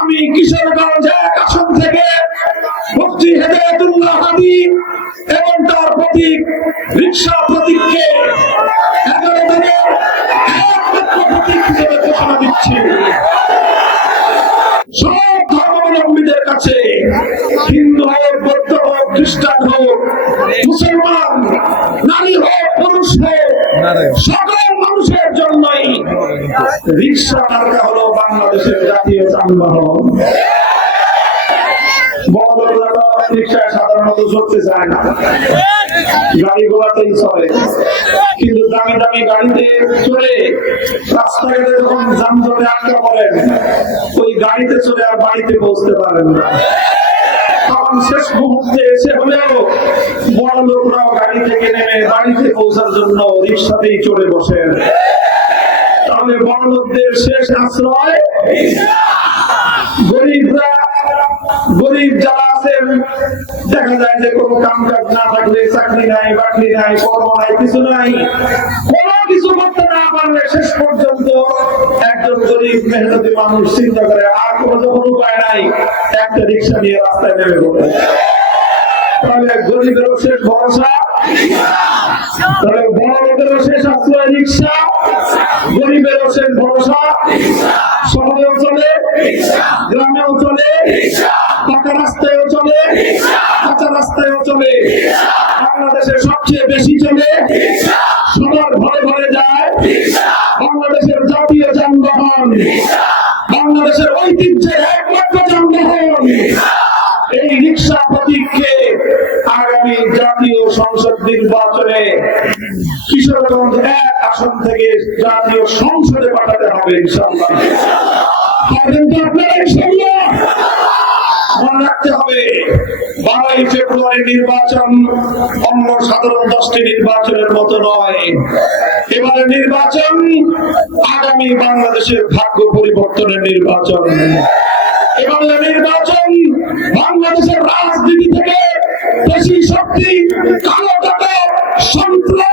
আমি কিশোরগঞ্জ 1 আসন থেকে মুফতি হেদায়েতুল্লাহ হাদি এবং তার প্রতীক রিকশা প্রতীককে 11 দিনের একমাত্র প্রতীক হিসেবে ঘোষণা দিচ্ছি। সব ধর্মাবলম্বীদের কাছে, হিন্দু হোক, বৌদ্ধ হোক, খ্রিস্টান হোক, মুসলমান, নারী হোক, পুরুষ হোক, সকল মানুষের জন্যই রিকশা মার্কা হলো বাংলাদেশের জাতীয় যানবাহন। রিকশায় সাধারণত চলতে চায় না, গাড়ি ঘোড়াতেই চলে, কিন্তু দামি দামি গাড়িতে চলে রাস্তাঘাটে যখন যানজটে আটকা পড়েন, ওই গাড়িতে চলে আর বাড়িতে পৌঁছতে পারেন না। তখন শেষ মুহূর্তে এসে হলেও বড় লোকরাও গাড়ি থেকে নেমে বাড়িতে পৌঁছার জন্য রিকশাতেই চড়ে বসেন। তাহলে বড় লোকদের শেষ আশ্রয় গরিবরা। গরিব যারা আছেন, দেখা যায় যে কোনো কাম কাজ না থাকলে, চাকরি নাই, বাকরি নাই, কর্ম নাই, কিছু নাই, কোনো কিছু করতে না পারলে শেষ পর্যন্ত একজন গরিব মেহনতি মানুষ চিন্তা করে আর কোনো যখন উপায় নাই, একটা রিক্সা নিয়ে রাস্তায় নেমে পড়ে। তাহলে গরিবেরও শেষ ভরসা, তাহলে বড় লোকেরও শেষ আশ্রয় রিক্সা, গরিবেরও শেষ ভরসা। শহরেও চলে, গ্রামেও চলে, পাকা রাস্তায়ও চলে, কাঁচা রাস্তায়ও চলে, বাংলাদেশে সবচেয়ে বেশি চলে, সবার ঘরে ঘরে যায় বাংলাদেশের জাতীয় যানবাহন, বাংলাদেশের ঐতিহ্যের একমাত্র যানবাহন। এই রিকশা প্রতীককে আগামী জাতীয় সংসদ নির্বাচনে কিশোরগঞ্জ 1 আসন থেকে জাতীয় সংসদে পাঠাতে হবে ইনশাআল্লাহ। আপনারা ইনশাআল্লাহ মনে রাখতে হবে, 12 ফেব্রুয়ারি নির্বাচন অন্য সাধারণ 10টি নির্বাচনের মতো নয়। এবারে নির্বাচন আগামী বাংলাদেশের ভাগ্য পরিবর্তনের নির্বাচন। এবারে নির্বাচন বাংলাদেশের রাজনীতি থেকে বেশি শক্তি, কালো টাকা, সন্ত্রাস